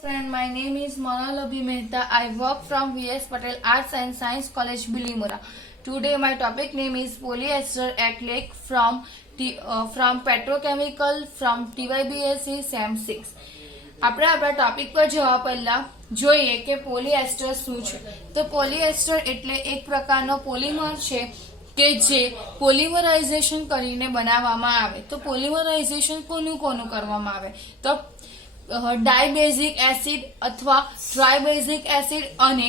friend, my name is Manalabhi Mehta. I work from VS Patel Arts and Science College, Bilimora. Today my topic name is polyester acrylic from petrochemical from TYBSc SEM 6. આપણે આપણા topic પર જવા પહેલા જોઈએ કે polyester શું છે. તો પોલિએસ્ટર એટલે એક પ્રકારનો પોલિમર છે કે જે પોલિમરાઇઝેશન કરીને બનાવવામાં આવે. તો પોલિમરાઇઝેશન કોનું કરવામાં આવે તો ડાયબેઝિક એસિડ અથવા ટ્રાઇબેઝિક એસિડ અને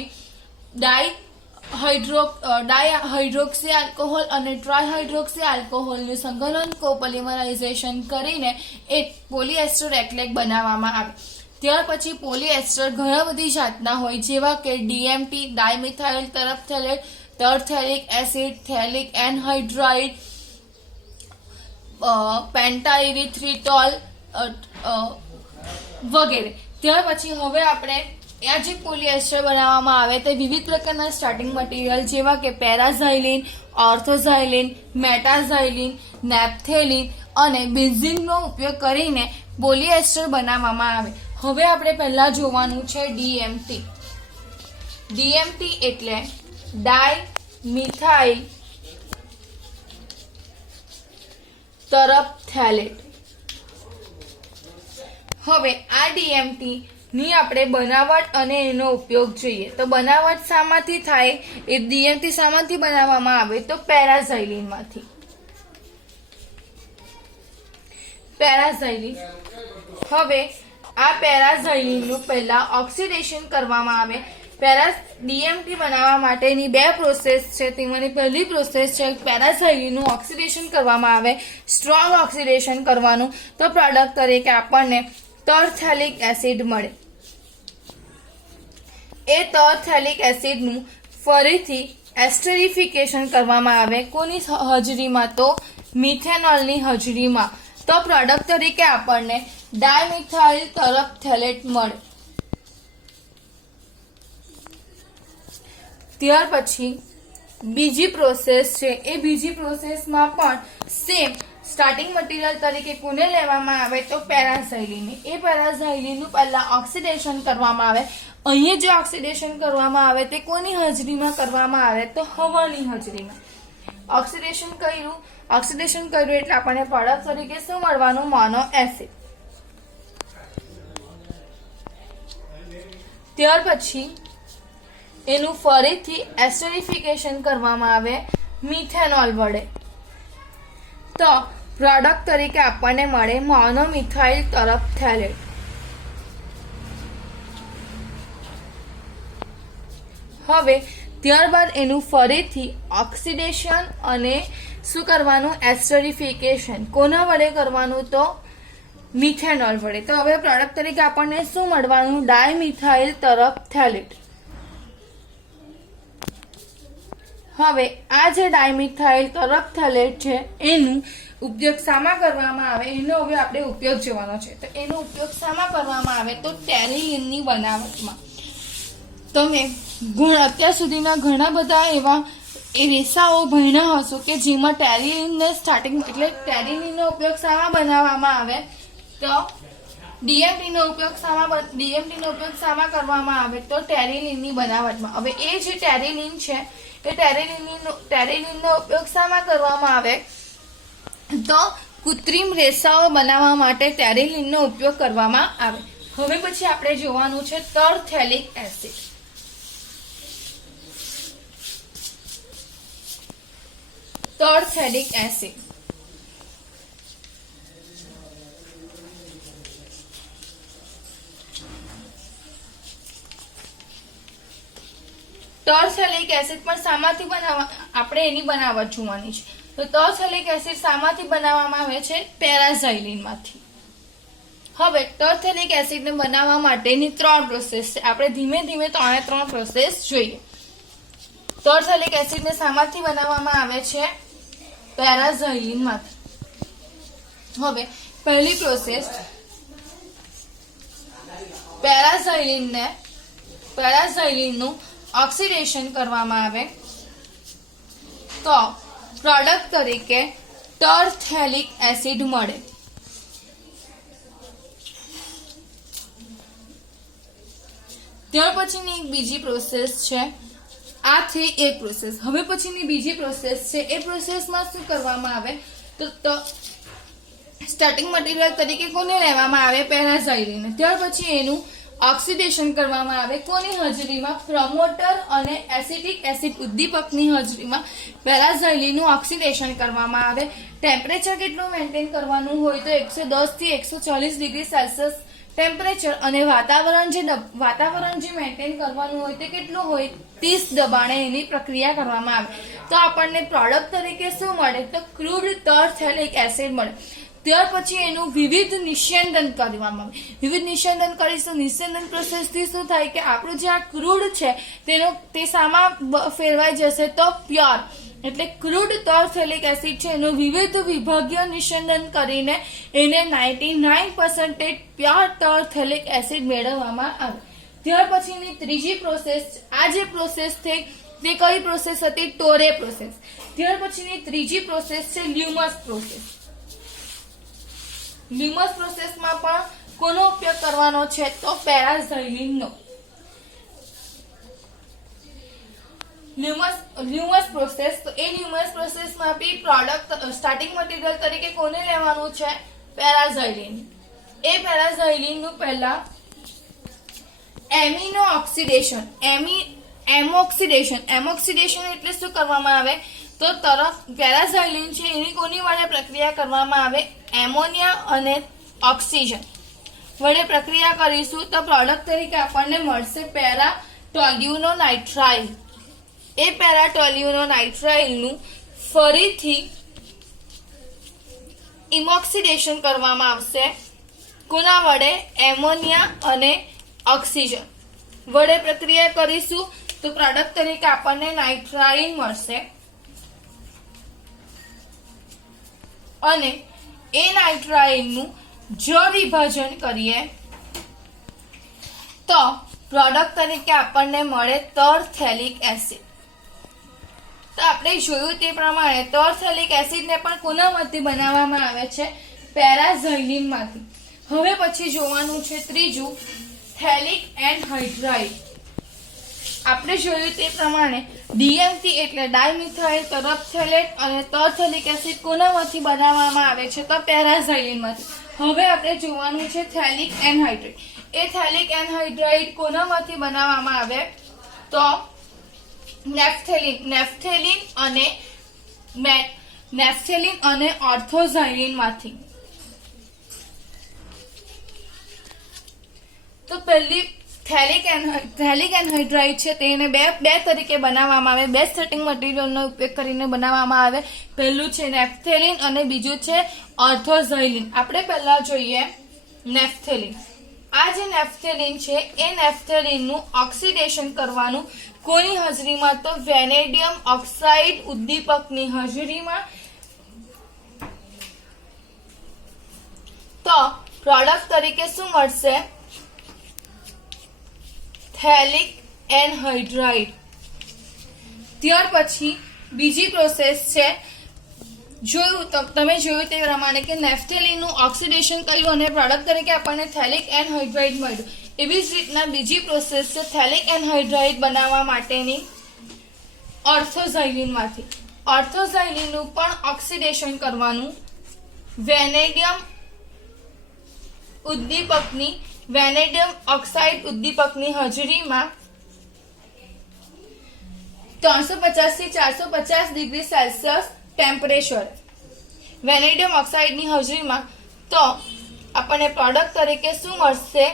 ડાયહાઇડ્રોક્સી આલ્કોહોલ અને ટ્રાઇહાઇડ્રોક્સી આલ્કોહોલનું સંકલન કોપોલિમરાઇઝેશન કરીને એક પોલિએસ્ટર એક્રેલિક બનાવવામાં આવે. ત્યાર પછી પોલિએસ્ટર ઘણા બધી જાતના હોય, જેવા કે ડીએમટી, ડાયમિથાઇલ તરફથેલેટ, ટરથેલિક એસિડ, થેલિક એનહાઇડ્રાઇડ, પેન્ટાઇરિથ્રિટોલ વગેરે. ત્યાર પછી હવે આપણે આ જે પોલિએસ્ટર બનાવવામાં આવે તે વિવિધ પ્રકારના સ્ટાર્ટિંગ મટીરિયલ જેવા કે પેરાઝાઇલિન, ઓર્થોઝાઇલિન, મેટાઝાઇલિન, નેપ્થેલિન અને બેન્ઝીનનો ઉપયોગ કરીને પોલિએસ્ટર બનાવવામાં આવે. હવે આપણે પહેલા જોવાનું છે ડીએમટી. ડીએમટી એટલે ડાયમિથાઇલ તરફથેલેટ. હવે આ ડીએમટી ની આપણે બનાવટ અને એનો ઉપયોગ જોઈએ. તો બનાવટ શામાંથી થાય? એ ડીએમટી શામાંથી બનાવવામાં આવે તો પેરાઝાઇલિનમાંથી. પેરાઝાઇલિન. હવે આ પેરાઝાઇલિનનું પહેલા ઓક્સિડેશન કરવામાં આવે. ડીએમટી બનાવવા માટેની બે પ્રોસેસ છે. તેમાંની પહેલી પ્રોસેસ છે પેરાઝાઇલિનનું ઓક્સિડેશન કરવામાં આવે. સ્ટ્રોંગ ઓક્સિડેશન કરવાનું, તો પ્રોડક્ટ તરીકે આપણને ટરથેલિક એસિડ મળે. એ ટરથેલિક એસિડનું ફરીથી એસ્ટરિફિકેશન કરવામાં આવે. કોની હાજરીમાં? તો મિથેનોલની હાજરીમાં. તો પ્રોડક્ટ તરીકે આપણને ડાયમિથાઇલ તરફથેલેટ મળે. ત્યાર પછી બીજી પ્રોસેસ છે. એ બીજી પ્રોસેસમાં પણ સેમ સ્ટાર્ટિંગ મટીરિયલ તરીકે કોને લેવામાં આવે તો પેરાઝાઇલિન. એ પેરાઝાઇલિનનું પહેલા ઓક્સિડેશન કરવામાં આવે. અહીંયા જે ઓક્સિડેશન કરવામાં આવે તે કોની હાજરીમાં કરવામાં આવે તો હવાની હાજરીમાં. ઓક્સિડેશન કર્યું એટલે આપણને પ્રોડક્ટ તરીકે શું મળવાનું? Mono acid. ત્યાર પછી એનું ફરીથી એસ્ટરિફિકેશન કરવામાં આવે મિથેનોલ વડે. તો પ્રોડક્ટ તરીકે આપણને મળે મોનોમિથાઇલ તરફથેલેટ. હવે ત્યારબાદ એનું ફરીથી ઓક્સિડેશન અને શું કરવાનું? એસ્ટરિફિકેશન. કોના વડે કરવાનું? તો મિથેનોલ વડે. તો હવે પ્રોડક્ટ તરીકે આપણને શું મળવાનું? ડાયમિથાઇલ તરફથેલેટ. હવે આ જે ડાયમિથાઇલ તરફથેલેટ છે એનું ઉપયોગ શામાં કરવામાં આવે? એનો હવે આપણે ઉપયોગ જોવાનો છે. તો એનો ઉપયોગ શામાં કરવામાં આવે તો ટેલિલિનની બનાવટમાં. તમે અત્યાર સુધીમાં ઘણા બધા એવા રેસાઓ ભણ્યા હશો કે જેમાં ટેલિલિનને સ્ટાર્ટિંગ એટલે ટેલિલિનનો ઉપયોગ શામાં બનાવવામાં આવે તો ડીએમટીનો ઉપયોગ શામાં કરવામાં આવે તો ટેલિલિનની બનાવટમાં. હવે એ જે ટેલિલિન છે એ ટેલિલિનનો ઉપયોગ શામાં કરવામાં આવે તો કૃત્રિમ રેસાઓ બનાવવા માટે ટેલિલિનનો ઉપયોગ કરવામાં આવે. હવે પછી આપણે જોવાનું છે ટરથેલિક એસિડ. ટરથેલિક એસિડ ટરથેલિક એસિડ પણ શામાંથી આપણે એની બનાવટ જોવાની છે. તો ટરથેલિક એસિડ શામાંથી બનાવવામાં આવે છે? પેરાઝાઇલિનમાંથી. હવે ટરથેલિક એસિડને બનાવવા માટેની ત્રણ પ્રોસેસ છે. આપણે ધીમે ધીમે ત્રણ પ્રોસેસ જોઈએ. ટરથેલિક એસિડને શામાંથી બનાવવામાં આવે છે? પેરાઝાઇલિનમાંથી. હવે પહેલી પ્રોસેસ, પેરાઝાઇલિનનું ઓક્સિડેશન કરવામાં આવે તો પ્રોડક્ટ તરીકે ટરથેલિક એસિડ મળે. ત્યાર પછીની એક બીજી પ્રોસેસ છે, આ થઈ એક પ્રોસેસ. હવે પછીની બીજી પ્રોસેસ છે, એ પ્રોસેસમાં શું કરવામાં આવે તો સ્ટાર્ટિંગ મટીરિયલ તરીકે કોને લેવામાં આવે? પેરાઝાઇલિન. ત્યાર પછી એનું ઓક્સિડેશન કરવામાં આવે કોની હાજરીમાં? પ્રમોટર અને એસિટિક એસિડ ઉદ્દીપકની હાજરીમાં પેરાઝાઇલિનનું ઓક્સિડેશન કરવામાં આવે. ટેમ્પરેચર કેટલું મેન્ટેન કરવાનું હોય તો 110 થી 140 ડિગ્રી સેલ્સિયસ ટેમ્પરેચર, અને વાતાવરણ જે મેન્ટેન કરવાનું હોય તે કેટલું હોય? 30 દબાણે એની પ્રક્રિયા કરવામાં આવે. તો આપણને પ્રોડક્ટ તરીકે શું મળે? તો ક્રૂડ ટરફેલિક એસિડ મળે. ત્યાર પછી એનું વિવિધ નિસ્યંદન કરવામાં આવે. વિવિધ નિસ્યંદન કરીશું. નિસ્યંદન પ્રોસેસથી શું થાય કે આપણું જે આ ક્રૂડ છે તે શામાં ફેરવાઈ જશે? તો પ્યોર એટલે ક્રૂડ ટરફેલિક એસિડ છે એનું વિવિધ વિભાગીય નિસ્યંદન કરીને એને 99% પ્યોર ટરફેલિક એસિડ મેળવવામાં આવે. ત્યાર પછીની ત્રીજી પ્રોસેસ, આ જે પ્રોસેસ થઈ તે કઈ પ્રોસેસ હતી? Torre process. ત્યાર પછીની ત્રીજી પ્રોસેસ છે લ્યુમસ પ્રોસેસ. લ્યુમસ પ્રોસેસમાં પણ કોનો ઉપયોગ કરવાનો છે? તો પેરાઝાઇલિનનો. લ્યુમસ પ્રોસેસ, તો એ લ્યુમસ પ્રોસેસમાં બી પ્રોડક્ટ સ્ટાર્ટિંગ મટીરિયલ તરીકે કોને લેવાનું છે? પેરાઝાઇલિન. એ પેરાઝાઇલિનનું પહેલા એમિનો ઓક્સિડેશન, એમોક્સિડેશન એટલે શું કરવામાં આવે? તો પેરાઝાઇલિન છે એની કોની વડે પ્રક્રિયા કરવામાં આવે? એમોનિયા અને ઓક્સિજન વડે પ્રક્રિયા કરીશું તો પ્રોડક્ટ તરીકે આપણને મળશે પેરાટોલ્યુનોનાઇટ્રાઇલ. એ પેરાટોલ્યુનોનાઇટ્રાઇલનું ફરીથી ઇમોક્સિડેશન કરવામાં આવશે કોના વડે? એમોનિયા અને ઓક્સિજન વડે પ્રક્રિયા કરીશું તો પ્રોડક્ટ તરીકે આપણને નાઇટ્રાઇલ મળશે. અને એ નાઇટ્રાઇલનું જો વિભાજન કરીએ તો પ્રોડક્ટ તરીકે આપણને મળે ટરફેલિક એસિડ. તો આપણે જોયું તે પ્રમાણે ટરફેલિક એસિડને પણ કોનામાંથી બનાવવામાં આવે છે? પેરાઝાઇલિનમાંથી. હવે પછી જોવાનું છે ત્રીજું, થેલિક એનહાઇડ્રાઇડ. આપણે જોયું તે પ્રમાણે DMT એટલે ડાયમિથાઇલ ટરફથેલેટ અને ટરફેલિક એસિડ કોનામાંથી બનાવવામાં આવે છે? તો પેરાઝાઇલિનમાંથી. હવે આપણે જોવાનું છે થેલિક એનહાઇડ્રાઇડ. એ થેલિક એનહાઇડ્રાઇડ કોનામાંથી બનાવવામાં આવે? તો નેફ્થેલિન અને ઓર્થોઝાઇલિનમાંથી. તો પહેલી થેલિક એનહાઇડ્રાઇડ છે તેને બે તરીકે બનાવવામાં આવે. બે સ્ટાર્ટિંગ મટીરિયલનો ઉપયોગ કરીને બનાવવામાં આવે. પહેલું છે નેફ્થેલિન અને બીજું છે ઓર્થોઝાઇલિન. આપણે પહેલા જોઈએ નેફ્થેલિન. આ જે નેફ્થેલિન છે એ નેફ્થેલિનનું ઓક્સિડેશન કરવાનું કોની હાજરીમાં? તો વેનેડિયમ ઓક્સાઇડ ઉદ્દીપકની હાજરીમાં. તો પ્રોડક્ટ તરીકે શું મળશે? થેલિક એનહાઇડ્રાઇડ. ત્યાર પછી બીજી પ્રોસેસ છે, તમે જોયું તે પ્રમાણે કે નેફ્થેલિનનું ઓક્સિડેશન કર્યું અને પ્રોડક્ટ તરીકે આપણને થેલિક એનહાઇડ્રાઇડ મળ્યું. એવી જ રીતના બીજી પ્રોસેસ છે થેલિક એનહાઇડ્રાઇડ બનાવવા માટેની ઓર્થોઝાઇલિનમાંથી. ઓર્થોઝાઇલિનનું પણ ઓક્સિડેશન કરવાનું વેનેડિયમ ઓક્સાઇડ ઉદ્દીપકની હાજરીમાં 350 થી 450 ડિગ્રી સેલ્સિયસ ટેમ્પરેચર વેનેડિયમ ઓક્સાઇડની હાજરીમાં. તો આપણને પ્રોડક્ટ તરીકે શું મળશે?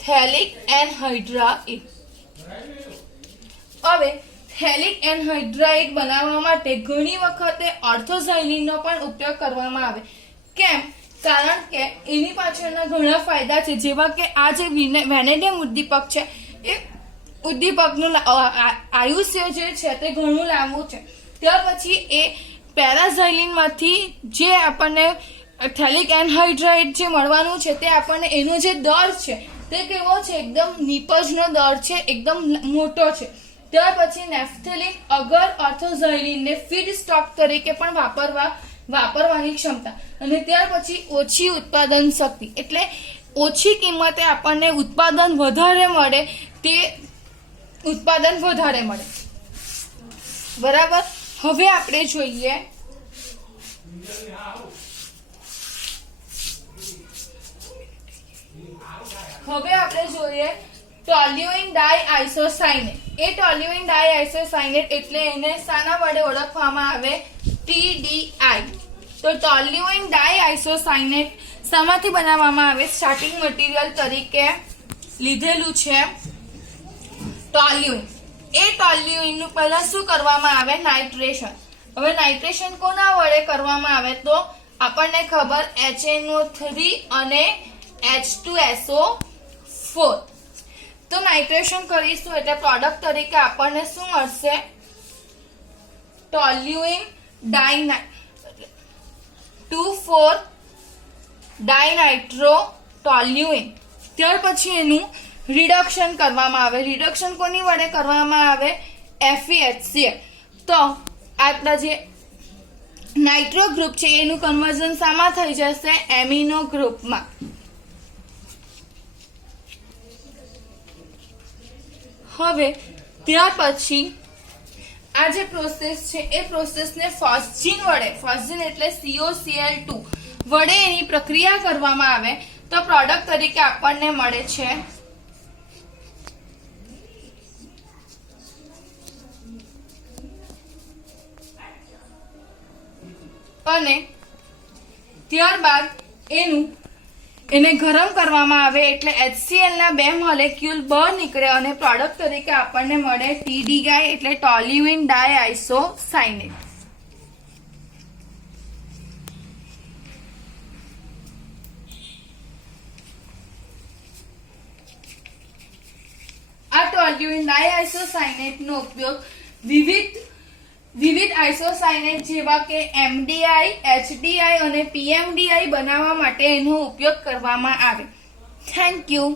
થેલિક એનહાઇડ્રાઇડ. હવે થેલિક એનહાઇડ્રાઇડ બનાવવા માટે ઘણી વખતે ઓર્થોઝાઇલિનનો પણ ઉપયોગ કરવામાં આવે. કેમ? કારણ કે એની પાછળના ઘણા ફાયદા છે, જેવા કે આ જે વેનેડિયમ ઉદ્દીપક છે એ ઉદ્દીપકનું આયુષ્ય જે છે તે ઘણું લાંબુ છે. ત્યાર પછી એ પેરાઝાઇલિનમાંથી જે આપણને થેલિક એનહાઇડ્રાઇડ જે મળવાનું છે તે આપણને એનો જે દર છે તે કેવો છે? એકદમ નીપજનો દર છે, એકદમ મોટો છે. ત્યાર પછી નેફ્થેલિન અગર ઓર્થોઝાઇલિનને ફીડ સ્ટોક તરીકે પણ વાપરવાની ક્ષમતા. અને ત્યાર પછી ઓછી ઉત્પાદન શક્તિ. એટલે ઓછી કિંમતે આપણને ઉત્પાદન વધારે મળે તે ઉત્પાદન વધારે મળે. બરાબર. હવે આપણે જોઈએ ટોલ્યુઇન ડાઇઆઇસોસાયનેટ. એ ટોલ્યુઇન ડાઇઆઇસોસાયનેટ એટલે એને શાના વડે ઓળખવામાં આવે? TDI. તો ટોલ્યુઇન ડાઇઆઇસોસાયનેટ શામાંથી બનાવવામાં આવે? સ્ટાર્ટિંગ મટીરિયલ તરીકે લીધેલું છે ટોલ્યુઇન. એ ટોલ્યુઇન નું પહેલા શું કરવામાં આવે? નાઇટ્રેશન. હવે નાઇટ્રેશન કોના વડે કરવામાં આવે? તો આપણને ખબર HNO3 અને H2SO4. તો નાઇટ્રેશન કરીશું એટલે પ્રોડક્ટ તરીકે આપણને શું મળશે? Toluene 2,4 dinitro toluene. ત્યાર પછી એનું રિડક્શન કરવામાં આવે. રિડક્શન કોની વડે કરવામાં આવે? FeHCl. તો આપણા જે નાઇટ્રો ગ્રુપ છે એનું કન્વર્ઝન શામાં થઈ જશે? એમિનો ગ્રુપમાં. હવે ત્યાર પછી આ જે પ્રોસેસ છે એ પ્રોસેસને ફોસ્જીન વડે, ફોસ્જીન એટલે COCl2 વડે એની પ્રક્રિયા કરવામાં આવે તો પ્રોડક્ટ તરીકે આપણને મળે છે અને ત્યારબાદ એને ગરમ કરવામાં આવે એટલે HCl ના 2 મોલેક્યુલ બહાર નીકળે અને પ્રોડક્ટ તરીકે આપણને મળે TDI એટલે ટોલ્યુઇન ડાઇઆઇસોસાયનેટ. આ ટોલ્યુઇન ડાઇઆઇસોસાયનેટ નો ઉપયોગ વિવિધ આઇસોસાયનેટ જેવા કે MDI, HDI અને PMDI બનાવવા માટે એનો ઉપયોગ કરવામાં આવે. Thank you.